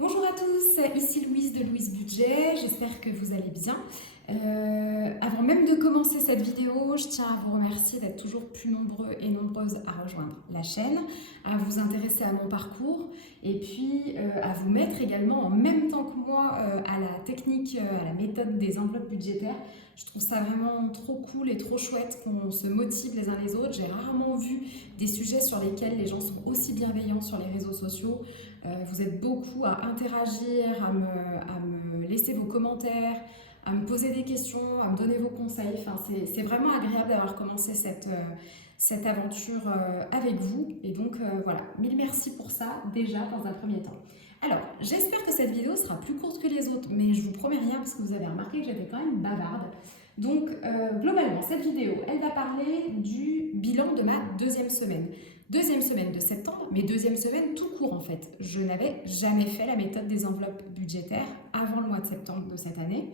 Bonjour à tous, ici Louise de Louise Budget, j'espère que vous allez bien. Avant même de commencer cette vidéo, je tiens à vous remercier d'être toujours plus nombreux et nombreuses à rejoindre la chaîne, à vous intéresser à mon parcours et puis à vous mettre également en même temps que moi à la technique, à la méthode des enveloppes budgétaires. Je trouve ça vraiment trop cool et trop chouette qu'on se motive les uns les autres. J'ai rarement vu des sujets sur lesquels les gens sont aussi bienveillants sur les réseaux sociaux. Vous êtes beaucoup à interagir, à me laisser vos commentaires, à me poser des questions, à me donner vos conseils. Enfin, c'est vraiment agréable d'avoir commencé cette aventure avec vous. Et donc voilà, mille merci pour ça déjà dans un premier temps. Alors, j'espère que cette vidéo sera plus courte que les autres, mais je vous promets rien parce que vous avez remarqué que j'étais quand même bavarde. Donc globalement, cette vidéo, elle va parler du bilan de ma deuxième semaine. Deuxième semaine de septembre, mais deuxième semaine tout court en fait. Je n'avais jamais fait la méthode des enveloppes budgétaires avant le mois de septembre de cette année.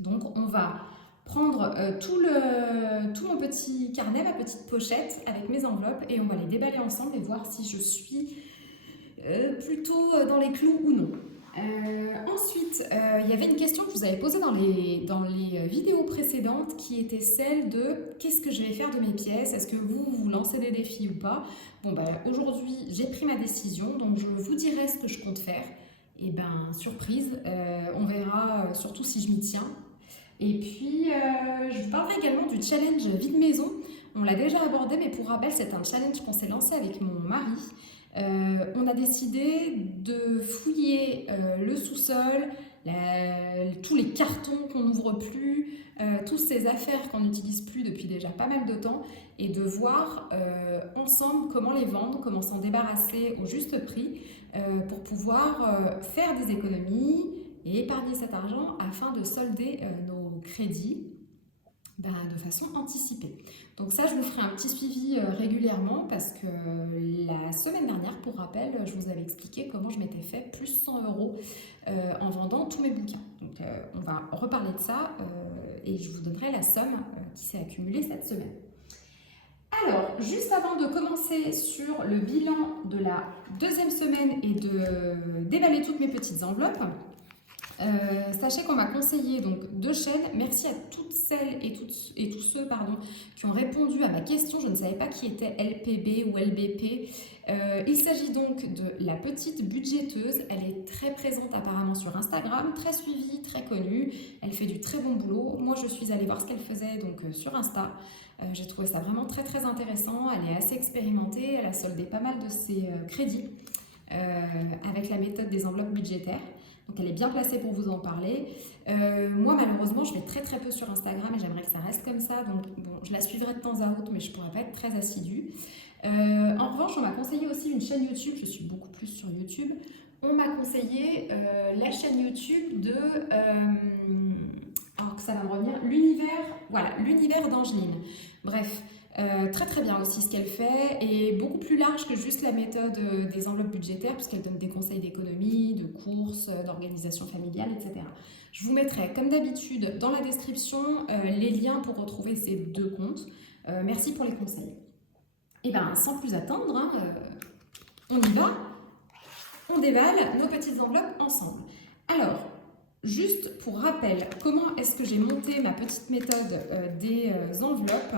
Donc on va prendre tout mon petit carnet, ma petite pochette avec mes enveloppes et on va les déballer ensemble et voir si je suis plutôt dans les clous ou non. Ensuite, il y avait une question que je vous avais posée dans les vidéos précédentes qui était celle de qu'est-ce que je vais faire de mes pièces? Est-ce que vous lancez des défis ou pas? Bon, ben, aujourd'hui, j'ai pris ma décision, donc je vous dirai ce que je compte faire. Et ben, surprise, on verra surtout si je m'y tiens. Et puis, je vous parlerai également du challenge vide maison. On l'a déjà abordé, mais pour rappel, c'est un challenge qu'on s'est lancé avec mon mari. On a décidé de fouiller le sous-sol, tous les cartons qu'on n'ouvre plus, toutes ces affaires qu'on n'utilise plus depuis déjà pas mal de temps et de voir ensemble comment les vendre, comment s'en débarrasser au juste prix pour pouvoir faire des économies et épargner cet argent afin de solder nos crédits de façon anticipée. Donc ça, je vous ferai un petit suivi régulièrement parce que la semaine dernière, pour rappel, je vous avais expliqué comment je m'étais fait plus 100 € en vendant tous mes bouquins. Donc on va reparler de ça et je vous donnerai la somme qui s'est accumulée cette semaine. Alors, juste avant de commencer sur le bilan de la deuxième semaine et de déballer toutes mes petites enveloppes, sachez qu'on m'a conseillé donc 2 chaînes. Merci à toutes celles et tous ceux qui ont répondu à ma question. Je ne savais pas qui était LPB ou LBP. Il s'agit donc de La Petite Budgéteuse. Elle est très présente apparemment sur Instagram, très suivie, très connue. Elle fait du très bon boulot. Moi, je suis allée voir ce qu'elle faisait donc sur Insta. J'ai trouvé ça vraiment très très intéressant. Elle est assez expérimentée. Elle a soldé pas mal de ses crédits avec la méthode des enveloppes budgétaires. Donc elle est bien placée pour vous en parler. Moi malheureusement je vais très très peu sur Instagram et j'aimerais que ça reste comme ça. Donc bon, je la suivrai de temps à autre mais je ne pourrais pas être très assidue. En revanche on m'a conseillé aussi une chaîne YouTube. Je suis beaucoup plus sur YouTube. On m'a conseillé la chaîne YouTube de... alors que ça va me revenir, l'univers d'Angeline. Bref, très très bien aussi ce qu'elle fait et beaucoup plus large que juste la méthode des enveloppes budgétaires puisqu'elle donne des conseils d'économie, de courses, d'organisation familiale, etc. Je vous mettrai comme d'habitude dans la description les liens pour retrouver ces 2 comptes. Merci pour les conseils. Et bien sans plus attendre, on y va, on déballe nos petites enveloppes ensemble. Alors, juste pour rappel, comment est-ce que j'ai monté ma petite méthode des enveloppes?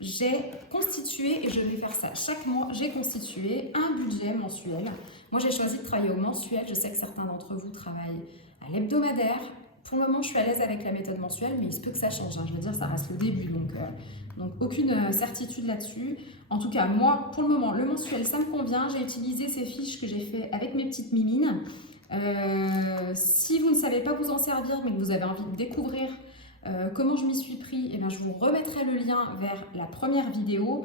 J'ai constitué, et je vais faire ça chaque mois, j'ai constitué un budget mensuel. Moi j'ai choisi de travailler au mensuel, je sais que certains d'entre vous travaillent à l'hebdomadaire. Pour le moment je suis à l'aise avec la méthode mensuelle, mais il se peut que ça change, je veux dire ça reste le début, donc aucune certitude là-dessus. En tout cas moi pour le moment le mensuel ça me convient, j'ai utilisé ces fiches que j'ai fait avec mes petites mimines. Si vous ne savez pas vous en servir mais que vous avez envie de découvrir comment je m'y suis pris, je vous remettrai le lien vers la première vidéo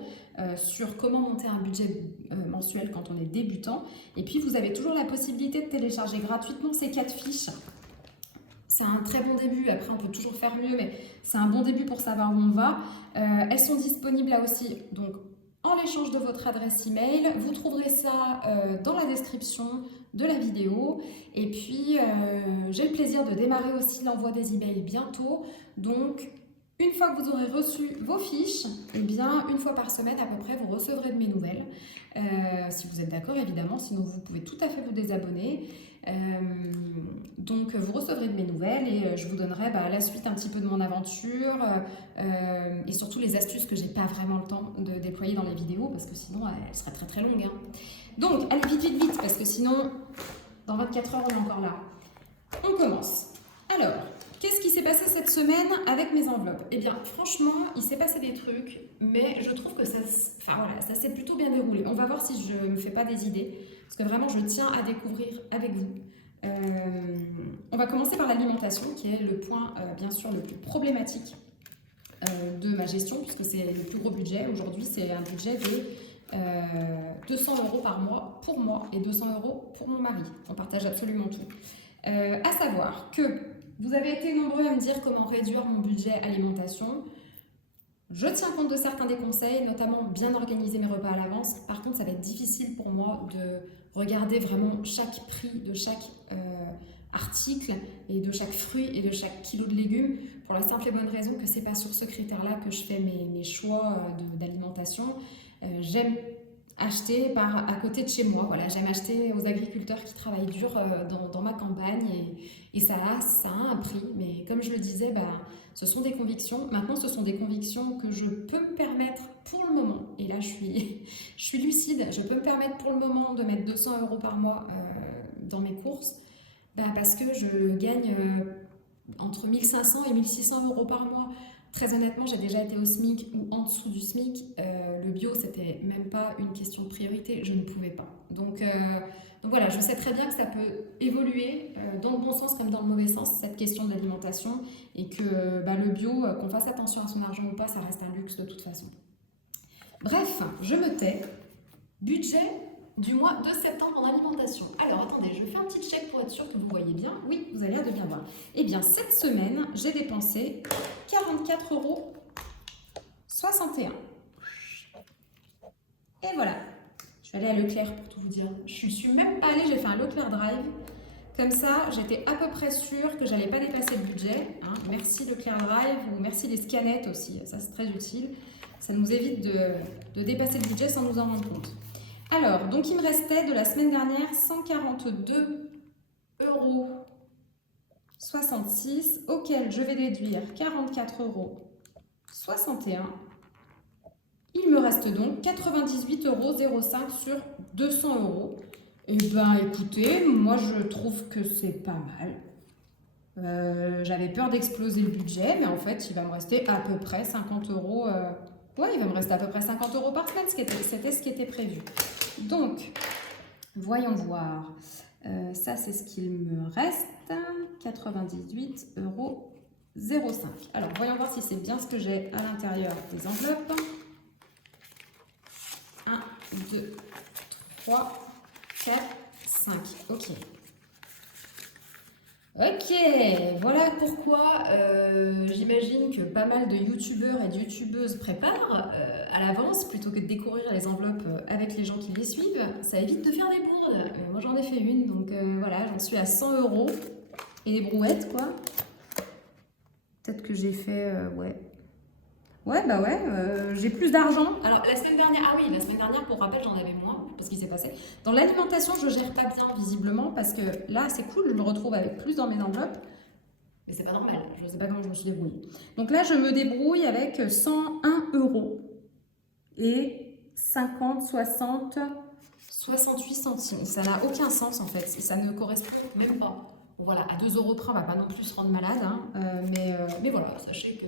sur comment monter un budget mensuel quand on est débutant. Et puis vous avez toujours la possibilité de télécharger gratuitement ces 4 fiches. C'est un très bon début, après on peut toujours faire mieux, mais c'est un bon début pour savoir où on va. Elles sont disponibles là aussi, donc en échange de votre adresse email. Vous trouverez ça dans la description de la vidéo. Et puis, j'ai le plaisir de démarrer aussi l'envoi des emails bientôt. Donc, Une fois que vous aurez reçu vos fiches, eh bien, une fois par semaine à peu près, vous recevrez de mes nouvelles. Si vous êtes d'accord, évidemment, sinon vous pouvez tout à fait vous désabonner. Donc, vous recevrez de mes nouvelles et je vous donnerai la suite un petit peu de mon aventure et surtout les astuces que j'ai pas vraiment le temps de déployer dans les vidéos parce que sinon, elles seraient très très longues. Hein. Donc, allez vite, vite, vite, parce que sinon, dans 24 heures, on est encore là. On commence. Alors, qu'est-ce qui s'est passé cette semaine avec mes enveloppes? Eh bien, franchement, il s'est passé des trucs, mais je trouve que ça s'est plutôt bien déroulé. On va voir si je ne me fais pas des idées, parce que vraiment, je tiens à découvrir avec vous. On va commencer par l'alimentation, qui est le point, bien sûr, le plus problématique de ma gestion, puisque c'est le plus gros budget. Aujourd'hui, c'est un budget de 200 € par mois pour moi et 200 € pour mon mari. On partage absolument tout. À savoir que vous avez été nombreux à me dire comment réduire mon budget alimentation. Je tiens compte de certains des conseils, notamment bien organiser mes repas à l'avance. Par contre, ça va être difficile pour moi de regarder vraiment chaque prix de chaque article et de chaque fruit et de chaque kilo de légumes pour la simple et bonne raison que c'est pas sur ce critère-là que je fais mes choix d'alimentation. J'aime acheter à côté de chez moi. Voilà, j'aime acheter aux agriculteurs qui travaillent dur dans ma campagne et ça a un prix. Mais comme je le disais, ce sont des convictions. Maintenant, ce sont des convictions que je peux me permettre pour le moment. Et là, je suis lucide. Je peux me permettre pour le moment de mettre 200 € par mois dans mes courses parce que je gagne entre 1500 et 1600 € par mois. Très honnêtement, j'ai déjà été au SMIC ou en dessous du SMIC. Le bio, c'était même pas une question de priorité, je ne pouvais pas. Donc voilà, je sais très bien que ça peut évoluer dans le bon sens comme dans le mauvais sens, cette question de l'alimentation, et que le bio, qu'on fasse attention à son argent ou pas, ça reste un luxe de toute façon. Bref, je me tais. Budget du mois de septembre en alimentation. Alors attendez, je fais un petit check pour être sûr que vous voyez bien. Oui, vous avez l'air de bien voir. Eh bien, cette semaine, j'ai dépensé 44,61 €. Et voilà. Je suis allée à Leclerc pour tout vous dire. Je ne suis même pas allée, j'ai fait un Leclerc Drive. Comme ça, j'étais à peu près sûre que j'allais pas dépasser le budget. Hein. Merci Leclerc Drive ou merci les scanettes aussi. Ça, c'est très utile. Ça nous évite de dépasser le budget sans nous en rendre compte. Alors, donc il me restait de la semaine dernière 142,66 € auquel je vais déduire 44,61 €. Il me reste donc 98,05 € sur 200 €. Eh bien, écoutez, moi je trouve que c'est pas mal. J'avais peur d'exploser le budget, mais en fait, il va me rester à peu près 50 €. Ouais, il va me rester à peu près 50 € par semaine, c'était ce qui était prévu. Donc, voyons voir. Ça, c'est ce qu'il me reste. 98,05 €. Alors, voyons voir si c'est bien ce que j'ai à l'intérieur des enveloppes. 1, 2, 3, 4, 5. Ok. Ok, voilà pourquoi j'imagine que pas mal de youtubeurs et de youtubeuses préparent à l'avance plutôt que de découvrir les enveloppes avec les gens qui les suivent. Ça évite de faire des bourdes. Moi j'en ai fait une, donc voilà, j'en suis à 100 € et des brouettes quoi. Peut-être que j'ai fait, ouais. Ouais, j'ai plus d'argent. Alors, la semaine dernière, pour rappel, j'en avais moins, parce qu'il s'est passé. Dans l'alimentation, je gère pas bien, visiblement, parce que là, c'est cool, je me retrouve avec plus dans mes enveloppes. Mais c'est pas normal, je sais pas comment je me suis débrouillée. Donc là, je me débrouille avec 101 € et 50, 60, 68 centimes. Ça n'a aucun sens, en fait. Ça ne correspond même pas. Bon, voilà, à 2 € près, on va pas non plus se rendre malade, hein, mais voilà, sachez que...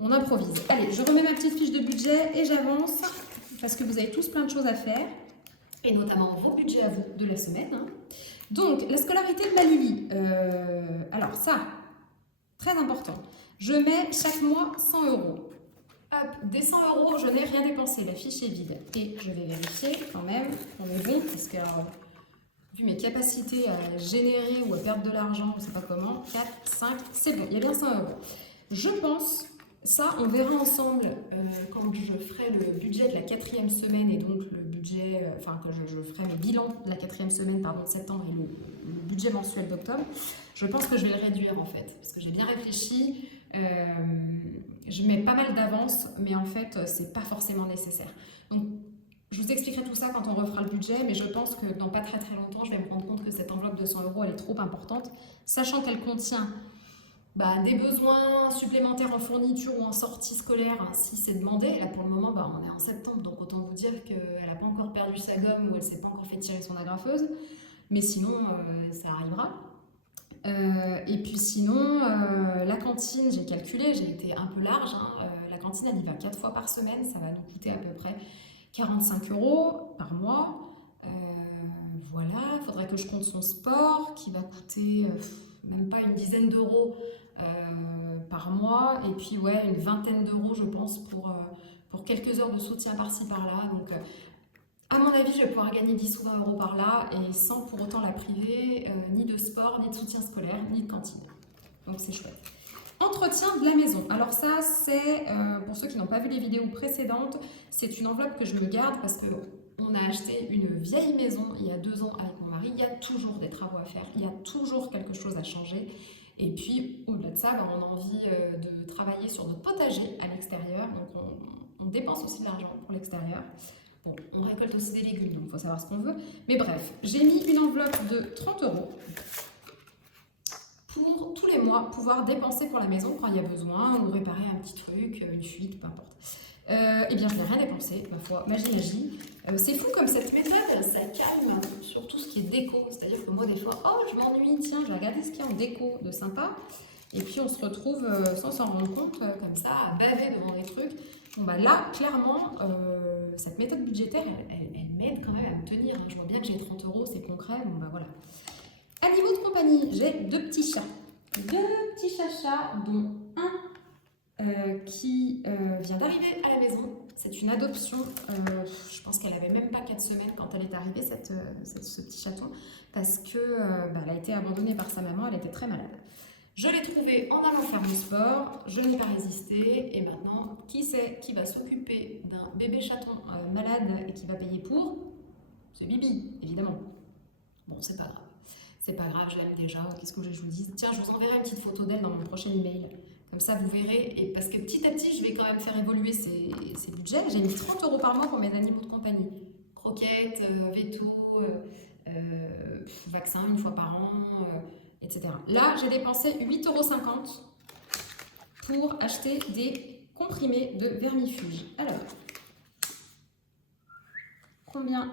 on improvise. Allez, je remets ma petite fiche de budget et j'avance parce que vous avez tous plein de choses à faire et notamment vos budgets à vous de la semaine. Donc, la scolarité de ma Luli. Alors ça, très important. Je mets chaque mois 100 €. Hop, des 100 €, je n'ai rien dépensé. La fiche est vide. Et je vais vérifier quand même qu'on est bon parce que vu mes capacités à générer ou à perdre de l'argent, je ne sais pas comment, 4, 5, c'est bon, il y a bien 100 €. Je pense... Ça, on verra ensemble quand je ferai le budget de la 4e semaine et donc le budget, quand je ferai le bilan de la 4e semaine de septembre et le budget mensuel d'octobre. Je pense que je vais le réduire en fait, parce que j'ai bien réfléchi. Je mets pas mal d'avance, mais en fait, c'est pas forcément nécessaire. Donc, je vous expliquerai tout ça quand on refera le budget, mais je pense que dans pas très longtemps, je vais me rendre compte que cette enveloppe de 100 €, elle est trop importante, sachant qu'elle contient des besoins supplémentaires en fourniture ou en sortie scolaire, hein, si c'est demandé. Là, pour le moment, on est en septembre, donc autant vous dire qu'elle n'a pas encore perdu sa gomme ou elle ne s'est pas encore fait tirer son agrafeuse. Mais sinon, ça arrivera. Et puis sinon, la cantine, j'ai calculé, j'ai été un peu large. La cantine, elle y va 4 fois par semaine. Ça va nous coûter à peu près 45 € par mois. Voilà, il faudrait que je compte son sport, qui va coûter même pas une dizaine d'euros par mois. Et puis, ouais, une vingtaine d'euros, je pense, pour quelques heures de soutien par-ci, par-là. Donc, à mon avis, je vais pouvoir gagner 10 ou 20 € par là, et sans pour autant la priver, ni de sport, ni de soutien scolaire, ni de cantine. Donc c'est chouette. Entretien de la maison. Alors ça, c'est, pour ceux qui n'ont pas vu les vidéos précédentes, c'est une enveloppe que je me garde parce qu'on a acheté une vieille maison il y a 2 ans avec mon mari. Il y a toujours des travaux à faire, il y a toujours quelque chose à changer. Et puis, au-delà de ça, on a envie de travailler sur notre potager à l'extérieur. Donc on dépense aussi de l'argent pour l'extérieur. Bon, on récolte aussi des légumes, donc il faut savoir ce qu'on veut. Mais bref, j'ai mis une enveloppe de 30 € pour tous les mois pouvoir dépenser pour la maison quand il y a besoin, ou réparer un petit truc, une fuite, peu importe. Eh bien, je n'ai rien dépensé, ma foi, magie. C'est fou comme cette méthode, ça calme sur tout ce qui est déco. C'est-à-dire que moi, des fois, je m'ennuie, tiens, je vais regarder ce qu'il y a en déco de sympa. Et puis, on se retrouve, sans s'en rendre compte, comme ça, à baver devant des trucs. Bon, là, clairement, cette méthode budgétaire, elle m'aide quand même à me tenir. Je vois bien que j'ai 30 €, c'est concret. Bon, voilà. Animaux de compagnie, j'ai 2 petits chats. 2 petits chats, dont un qui vient d'arriver à la maison. C'est une adoption. Je pense qu'elle avait même pas 4 semaines quand elle est arrivée, ce petit chaton, parce que elle a été abandonnée par sa maman, elle était très malade. Je l'ai trouvé en allant faire du sport, je n'ai pas résisté, et maintenant, qui c'est qui va s'occuper d'un bébé chaton malade et qui va payer pour? C'est Bibi, évidemment. Bon, c'est pas grave. C'est pas grave, je l'aime déjà, qu'est-ce que je vous dis? Tiens, je vous enverrai une petite photo d'elle dans mon prochain email. Comme ça, vous verrez, et parce que petit à petit, je vais quand même faire évoluer ces budgets. J'ai mis 30 € par mois pour mes animaux de compagnie. Croquettes, véto, vaccin une fois par an, etc. Là, j'ai dépensé 8,50 € pour acheter des comprimés de vermifuge. Alors, combien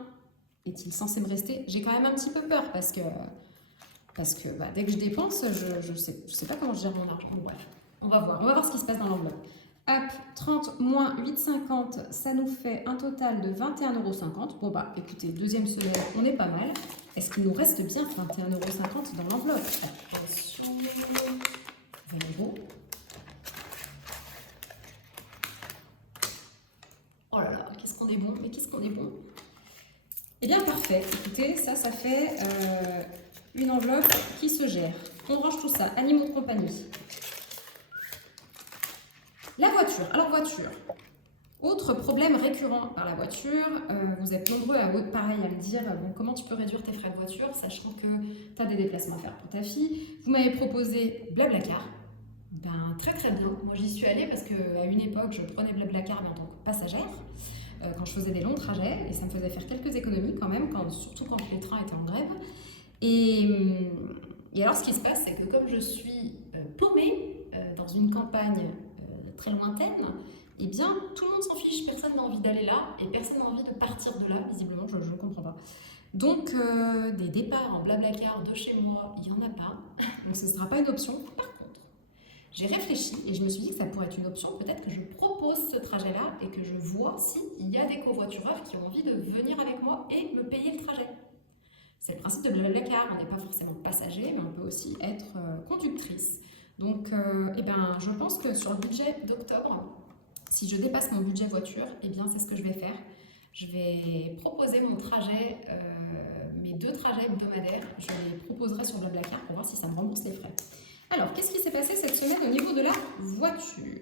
est-il censé me rester? J'ai quand même un petit peu peur parce que dès que je dépense, je sais pas comment je gère mon argent. Bon, bref, on va voir ce qui se passe dans l'enveloppe. Hop, 30 moins 8,50, ça nous fait un total de 21,50 €. Bon écoutez, deuxième semaine, on est pas mal. Est-ce qu'il nous reste bien 21,50 € dans l'enveloppe? Attention, 20 €. Oh là là, qu'est-ce qu'on est bon, mais qu'est-ce qu'on est bon. Eh bien, parfait. Écoutez, ça fait une enveloppe qui se gère. On range tout ça. Animaux de compagnie. La voiture. Alors, voiture. Autre problème récurrent par la voiture, vous êtes nombreux à me dire comment tu peux réduire tes frais de voiture, sachant que tu as des déplacements à faire pour ta fille. Vous m'avez proposé Blablacar. Très bien. Moi, j'y suis allée parce qu'à une époque, je prenais Blablacar mais en tant que passagère, quand je faisais des longs trajets, et ça me faisait faire quelques économies quand même, surtout quand les trains étaient en grève. Et alors, ce qui se passe, c'est que comme je suis paumée dans une campagne très lointaine, eh bien, tout le monde s'en fiche, personne n'a envie d'aller là, et personne n'a envie de partir de là, visiblement, je ne comprends pas. Donc, des départs en Blablacar de chez moi, il n'y en a pas, donc ce ne sera pas une option. Par contre, j'ai réfléchi et je me suis dit que ça pourrait être une option, peut-être que je propose ce trajet-là et que je vois s'il y a des covoitureurs qui ont envie de venir avec moi et me payer le trajet. C'est le principe de Blablacar, on n'est pas forcément passager, mais on peut aussi être conductrice. Donc, je pense que sur le budget d'octobre, si je dépasse mon budget voiture, eh bien, c'est ce que je vais faire. Je vais proposer mon trajet, mes 2 trajets hebdomadaires, je les proposerai sur Blablacar pour voir si ça me rembourse les frais. Alors, qu'est-ce qui s'est passé cette semaine au niveau de la voiture?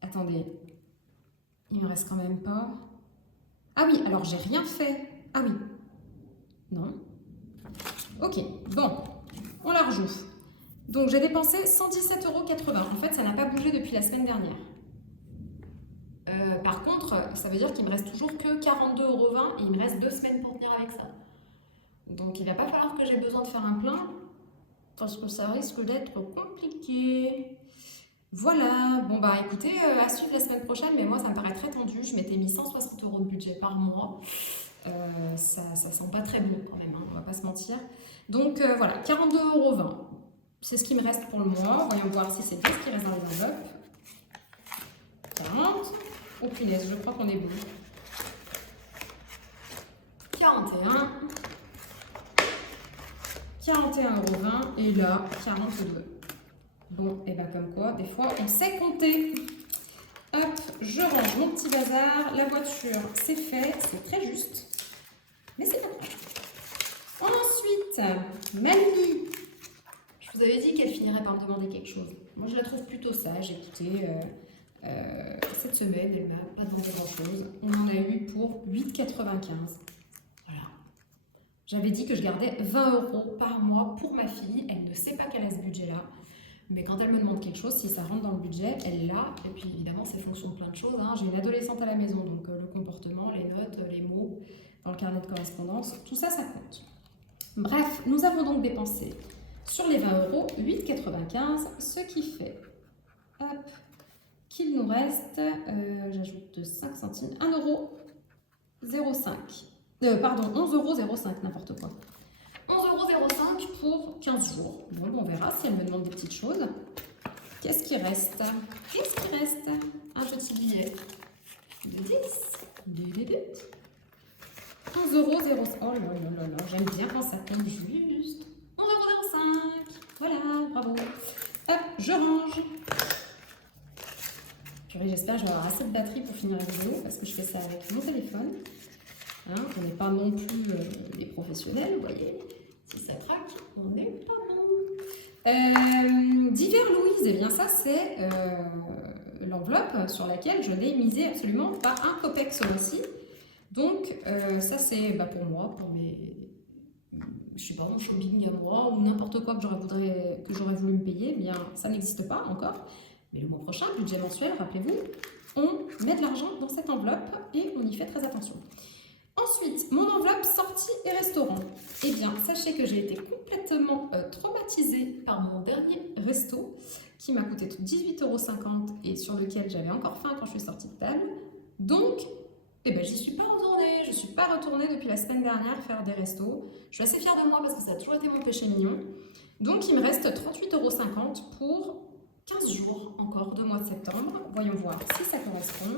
Attendez, il me reste quand même pas... Ah oui, alors j'ai rien fait. Ah oui. Non. Ok, bon. On la rejoue. Donc j'ai dépensé 117,80 €. En fait, ça n'a pas bougé depuis la semaine dernière. Par contre, ça veut dire qu'il me reste toujours que 42,20 € et il me reste 2 semaines pour tenir avec ça. Donc il va pas falloir que j'ai besoin de faire un plein parce que ça risque d'être compliqué. Voilà, bon bah écoutez, à suivre la semaine prochaine, mais moi ça me paraît très tendu. Je m'étais mis 160 € de budget par mois. Ça sent pas très bon quand même, hein, on va pas se mentir. Donc voilà, 42,20 €. C'est ce qui me reste pour le mois. Voyons voir si c'est bien ce qui reste dans les enveloppes. 40. Oh punaise, je crois qu'on est bon. 41. 41,20 € et là, 42. Bon, et bien comme quoi, des fois, on sait compter. Hop, je range mon petit bazar. La voiture, c'est fait, c'est très juste. Mais c'est pas grave. Ensuite, Mali. Je vous avais dit qu'elle finirait par me demander quelque chose. Moi, je la trouve plutôt sage. Écoutez, cette semaine, elle m'a pas demandé grand-chose. On en a eu pour 8,95 €. Voilà. J'avais dit que je gardais 20 € par mois pour ma fille. Elle ne sait pas qu'elle a ce budget-là. Mais quand elle me demande quelque chose, si ça rentre dans le budget, elle l'a. Et puis évidemment, c'est fonction de plein de choses, hein. J'ai une adolescente à la maison, donc le comportement, les notes, les mots, dans le carnet de correspondance, tout ça, ça compte. Bref, nous avons donc dépensé sur les 20 € 8,95 €, ce qui fait qu'il nous reste, j'ajoute 5 centimes, 1,05 €. Pardon, 11,05 €, n'importe quoi. 11,05 € pour 15 jours. Bon, on verra si elle me demande des petites choses. Qu'est-ce qui reste? Qu'est-ce qui reste? Un petit billet de 10. 11,05 €. Oh là là là, j'aime bien quand ça tombe juste. 11,05 €. Voilà, bravo. Hop, je range. Purée, j'espère que je vais avoir assez de batterie pour finir la vidéo parce que je fais ça avec mon téléphone. Hein, on n'est pas non plus des professionnels, vous voyez. Si ça craque, on n'est pas bon. Divers Louise, eh bien ça c'est l'enveloppe sur laquelle je n'ai misé absolument pas un copec ce mois-ci. Donc ça c'est pour moi, pour mes, je sais pas, mon shopping à moi ou n'importe quoi que j'aurais voulu me payer, eh bien ça n'existe pas encore. Mais le mois prochain, budget mensuel, rappelez-vous, on met de l'argent dans cette enveloppe et on y fait très attention. Ensuite, mon enveloppe sortie et restaurant. Eh bien, sachez que j'ai été complètement traumatisée par mon dernier resto qui m'a coûté 18,50 € et sur lequel j'avais encore faim quand je suis sortie de table. Donc, j'y suis pas retournée. Je suis pas retournée depuis la semaine dernière faire des restos. Je suis assez fière de moi parce que ça a toujours été mon péché mignon. Donc, il me reste 38,50 € pour 15 jours encore de mois de septembre. Voyons voir si ça correspond.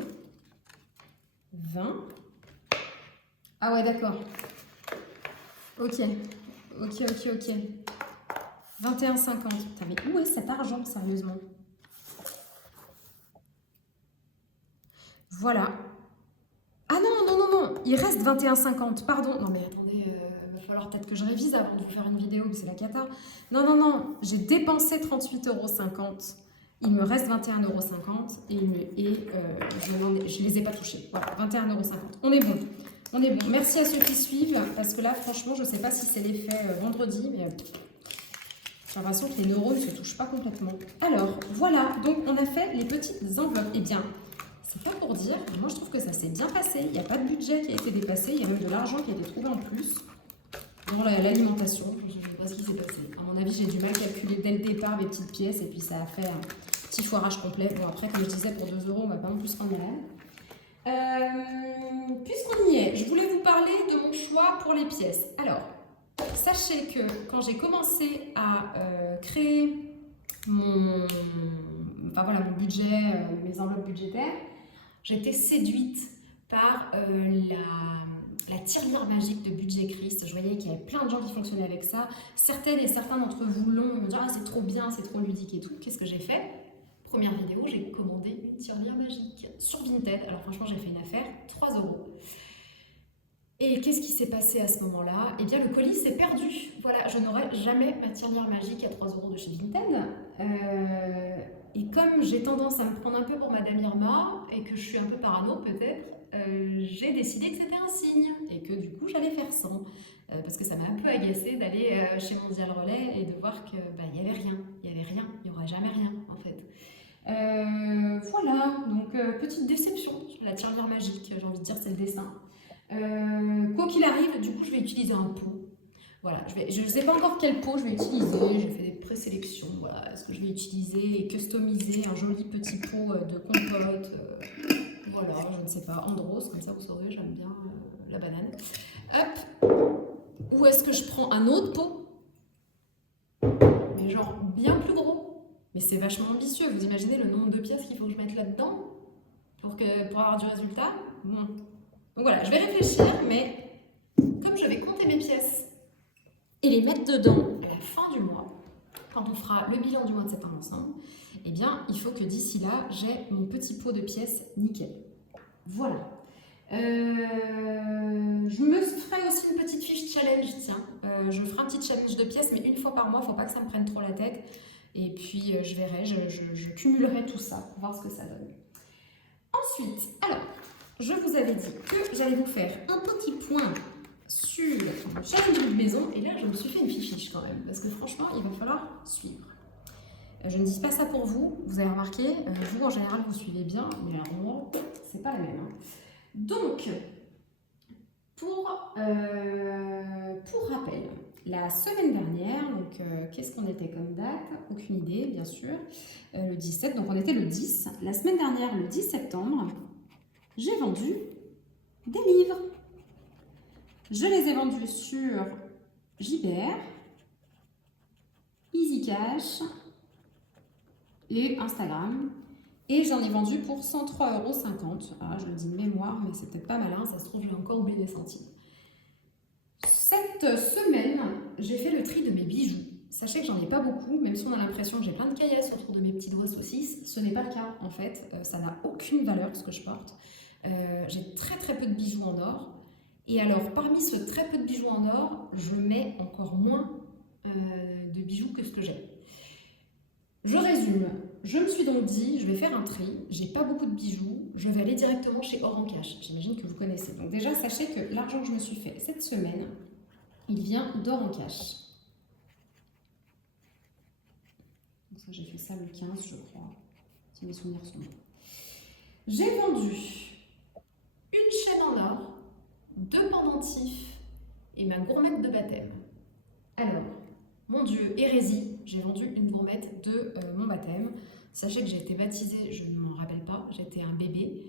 20. Ah ouais, d'accord. Ok. 21,50 €. Putain, mais où est cet argent, sérieusement? Voilà. Ah non, il reste 21,50 €, pardon. Non mais attendez, il va falloir peut-être que je révise avant de vous faire une vidéo, mais c'est la cata. Non, j'ai dépensé 38,50 €. Il me reste 21,50 € et je les ai pas touchés. Voilà, 21,50 €. On est bon. On est bon. Merci à ceux qui suivent, parce que là, franchement, je ne sais pas si c'est l'effet vendredi, mais j'ai l'impression que les neurones ne se touchent pas complètement. Alors, voilà, donc on a fait les petites enveloppes. Eh bien, c'est pas pour dire, moi je trouve que ça s'est bien passé. Il n'y a pas de budget qui a été dépassé, il y a même de l'argent qui a été trouvé en plus dans l'alimentation. Je ne sais pas ce qui s'est passé. À mon avis, j'ai du mal à calculer dès le départ mes petites pièces, et puis ça a fait un petit foirage complet. Bon, après, comme je disais, pour 2 €, on ne va pas non plus se rendre malade. Puisqu'on y est, je voulais vous parler de mon choix pour les pièces. Alors, sachez que quand j'ai commencé à créer mon budget, mes enveloppes budgétaires, j'étais séduite par la tirelire magique de Budget Christ. Je voyais qu'il y avait plein de gens qui fonctionnaient avec ça. Certaines et certains d'entre vous l'ont, me dire ah c'est trop bien, c'est trop ludique et tout. Qu'est-ce que j'ai fait? Première vidéo, j'ai commandé une tirelire magique sur Vinted. Alors franchement, j'ai fait une affaire, 3 €. Et qu'est-ce qui s'est passé à ce moment-là? Eh bien, le colis s'est perdu. Voilà, je n'aurai jamais ma tirelire magique à 3 € de chez Vinted. Et comme j'ai tendance à me prendre un peu pour Madame Irma et que je suis un peu parano peut-être, j'ai décidé que c'était un signe et que du coup j'allais faire sans. Parce que ça m'a un peu agacée d'aller chez Mondial Relais et de voir que il n'y avait rien, il n'y aurait jamais rien en fait. Voilà, donc petite déception sur la tirelire magique, j'ai envie de dire c'est le dessin. Quoi qu'il arrive, du coup je vais utiliser un pot. Voilà, je ne sais pas encore quel pot je vais utiliser, j'ai fait des présélections, voilà, est-ce que je vais utiliser et customiser un joli petit pot de compote, voilà, je ne sais pas, Andros, comme ça vous saurez, j'aime bien la banane. Hop, ou est-ce que je prends un autre pot, mais genre bien plus gros, mais c'est vachement ambitieux, vous imaginez le nombre de pièces qu'il faut que je mette là-dedans pour avoir du résultat. Bon. Donc voilà, je vais réfléchir, mais comme je vais compter mes pièces et les mettre dedans à la fin du mois, quand on fera le bilan du mois de septembre ensemble, eh bien, il faut que d'ici là, j'ai mon petit pot de pièces nickel. Voilà. Je me ferai aussi une petite fiche challenge, tiens. Je ferai un petit challenge de pièces, mais une fois par mois, il ne faut pas que ça me prenne trop la tête. Et puis, je verrai, je cumulerai tout ça pour voir ce que ça donne. Ensuite, alors, je vous avais dit que j'allais vous faire un petit point sur le challenge de maison. Et là, je me suis fait une fiche quand même, parce que franchement, il va falloir suivre. Je ne dis pas ça pour vous, vous avez remarqué, vous en général vous suivez bien, mais alors moi, c'est pas la même. Hein. Donc, pour rappel, la semaine dernière, donc qu'est-ce qu'on était comme date? Aucune idée, bien sûr. Le 17, donc on était le 10. La semaine dernière, le 10 septembre, j'ai vendu des livres. Je les ai vendus sur JBR, EasyCash et Instagram. Et j'en ai vendu pour 103,50 €. Ah, je le dis de mémoire, mais c'est peut-être pas malin, ça se trouve, j'ai encore oublié les centimes. Cette semaine, j'ai fait le tri de mes bijoux. Sachez que j'en ai pas beaucoup, même si on a l'impression que j'ai plein de caillasses autour de mes petits doigts saucisses. Ce n'est pas le cas, en fait. Ça n'a aucune valeur, ce que je porte. J'ai très peu de bijoux en or. Et alors, parmi ce très peu de bijoux en or, je mets encore moins de bijoux que ce que j'ai. Je résume. Je me suis donc dit, je vais faire un tri, j'ai pas beaucoup de bijoux, je vais aller directement chez Or en Cash. J'imagine que vous connaissez. Donc déjà, sachez que l'argent que je me suis fait cette semaine, il vient d'Or en Cash. Donc ça, j'ai fait ça le 15, je crois, si mes souvenirs sont bons. J'ai vendu une chaîne en or, 2 pendentifs et ma gourmette de baptême. Alors, mon Dieu, hérésie, j'ai vendu une gourmette de mon baptême. Sachez que j'ai été baptisée, je ne m'en rappelle pas, j'étais un bébé,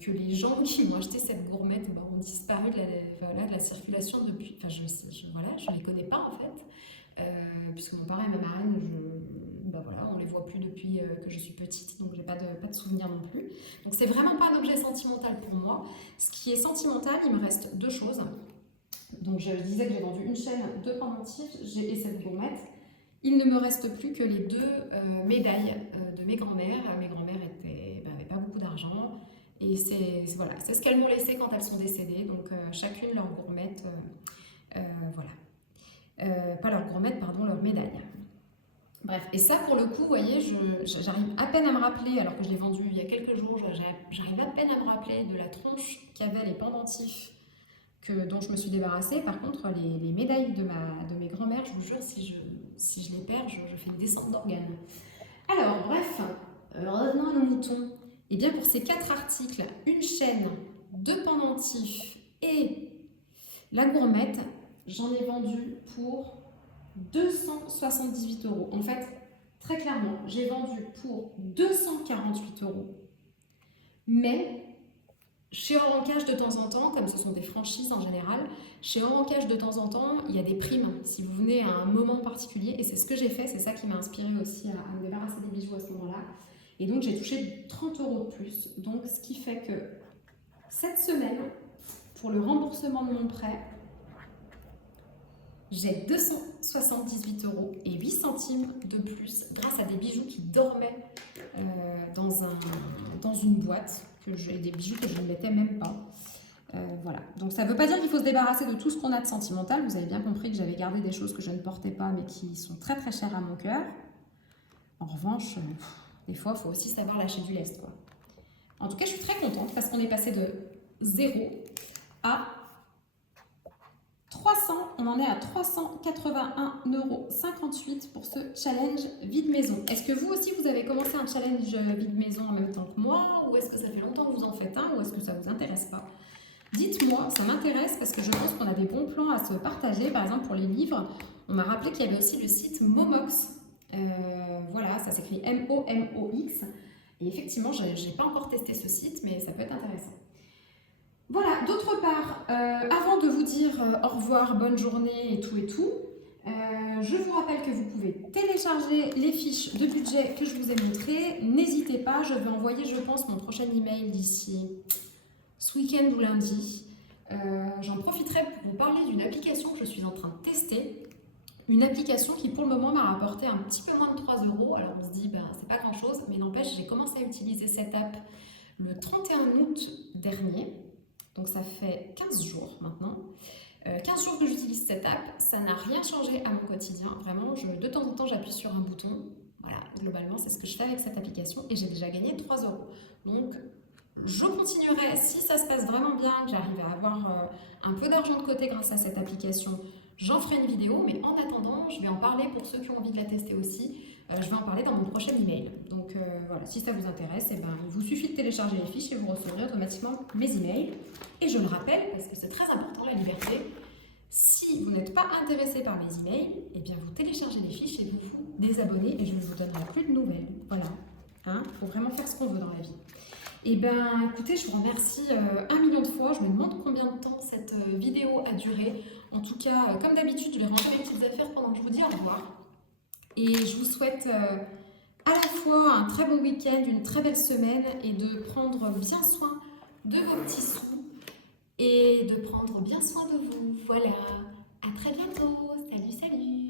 que les gens qui m'ont acheté cette gourmette ont disparu de la circulation depuis, enfin je les connais pas en fait, puisque mon père et ma marraine, on les voit plus depuis que je suis petite, donc j'ai pas de souvenir non plus. Donc c'est vraiment pas un objet sentimental pour moi. Ce qui est sentimental, il me reste 2 choses. Donc je disais que j'ai vendu une chaîne, 2 pendentifs et cette gourmette. Il ne me reste plus que les 2 médailles de mes grands-mères. Mes grands-mères n'avaient pas beaucoup d'argent. Et c'est ce qu'elles m'ont laissé quand elles sont décédées. Donc chacune leur gourmette, pas leur gourmette, pardon, leur médaille. Bref, et ça pour le coup, vous voyez, j'arrive à peine à me rappeler, alors que je l'ai vendu il y a quelques jours, j'arrive à peine à me rappeler de la tronche qu'avaient les pendentifs dont je me suis débarrassée. Par contre, les médailles de mes grands-mères, je vous jure, si je les perds, je fais une descente d'organes. Alors, bref, revenons à nos moutons. Et bien pour ces 4 articles, une chaîne, 2 pendentifs et la gourmette, j'en ai vendu pour 278 €. En fait, très clairement, j'ai vendu pour 248 €. Mais chez Or en Cash, de temps en temps, comme ce sont des franchises en général, chez Or en Cash, de temps en temps, il y a des primes si vous venez à un moment particulier. Et c'est ce que j'ai fait, c'est ça qui m'a inspiré aussi à me débarrasser des bijoux à ce moment-là. Et donc, j'ai touché 30 € de plus. Donc, ce qui fait que cette semaine, pour le remboursement de mon prêt, j'ai 278 € et 8 centimes de plus grâce à des bijoux qui dormaient dans une boîte, des bijoux que je ne mettais même pas. Voilà. Donc ça ne veut pas dire qu'il faut se débarrasser de tout ce qu'on a de sentimental. Vous avez bien compris que j'avais gardé des choses que je ne portais pas mais qui sont très chères à mon cœur. En revanche, des fois, il faut aussi savoir lâcher du lest, quoi. En tout cas, je suis très contente parce qu'on est passé de 0 à 300, on en est à 381,58 € pour ce challenge vide maison. Est-ce que vous aussi vous avez commencé un challenge vide maison en même temps que moi, ou est-ce que ça fait longtemps que vous en faites un, ou est-ce que ça vous intéresse pas? Dites-moi, ça m'intéresse parce que je pense qu'on a des bons plans à se partager. Par exemple, pour les livres, on m'a rappelé qu'il y avait aussi le site Momox. Voilà, ça s'écrit M-O-M-O-X. Et effectivement, je n'ai pas encore testé ce site, mais ça peut être intéressant. Voilà, d'autre part, avant de vous dire au revoir, bonne journée et tout, je vous rappelle que vous pouvez télécharger les fiches de budget que je vous ai montrées. N'hésitez pas, je vais envoyer, je pense, mon prochain email d'ici ce week-end ou lundi. J'en profiterai pour vous parler d'une application que je suis en train de tester. Une application qui pour le moment m'a rapporté un petit peu moins de 3 €. Alors on se dit, ben, c'est pas grand chose, mais n'empêche, j'ai commencé à utiliser cette app le 31 août dernier. Donc ça fait 15 jours maintenant. 15 jours que j'utilise cette app, ça n'a rien changé à mon quotidien. Vraiment, de temps en temps, j'appuie sur un bouton. Voilà, globalement, c'est ce que je fais avec cette application et j'ai déjà gagné 3 €. Donc, je continuerai, si ça se passe vraiment bien, que j'arrive à avoir un peu d'argent de côté grâce à cette application, j'en ferai une vidéo, mais en attendant, je vais en parler pour ceux qui ont envie de la tester aussi. Je vais en parler dans mon prochain email. Donc voilà, si ça vous intéresse, il vous suffit de télécharger les fiches et vous recevrez automatiquement mes emails. Et je le rappelle, parce que c'est très important la liberté, si vous n'êtes pas intéressé par mes emails, eh bien vous téléchargez les fiches et vous vous désabonnez et je ne vous donnerai plus de nouvelles. Voilà, faut vraiment faire ce qu'on veut dans la vie. Et écoutez, je vous remercie 1 million de fois. Je me demande combien de temps cette vidéo a duré. En tout cas, comme d'habitude, je vais ranger mes petites affaires pendant que je vous dis au revoir. Et je vous souhaite à la fois un très bon week-end, une très belle semaine et de prendre bien soin de vos petits sous et de prendre bien soin de vous. Voilà, à très bientôt. Salut, salut.